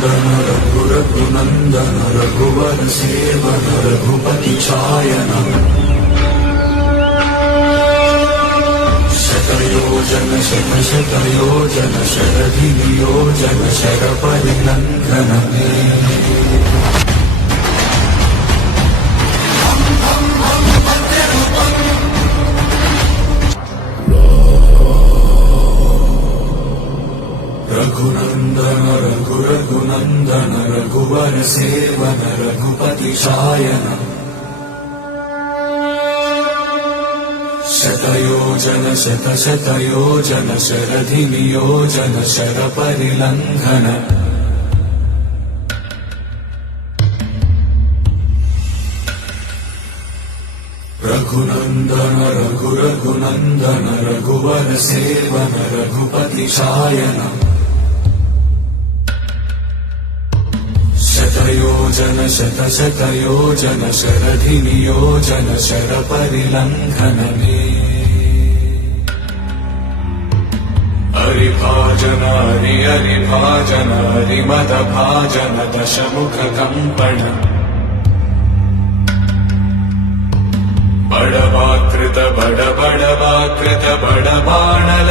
Raghunandan रघुरघुनन्दन रघुवर seven Raghupati चायन शतयोजन शतशतयोजन शरधियोजन शरपरिनन्दन मे Raghunandan रघुरघुनन्दन रघुवर seven Raghupati चायन शतयोजन शतशतयोजन शरधिनियोजन शरपरिलङ्घन Raghunandan रघुरघुनन्दन रघुवर seven Raghupati चायन शतयोजन शतशतयोजन शरधिनियोजन शरपरिलङ्घन मे हरिभाजन हरिभाजन हरिमदभाजन दशमुख कम्पण बड़वाकृत बड़वाकृत बड़बाणल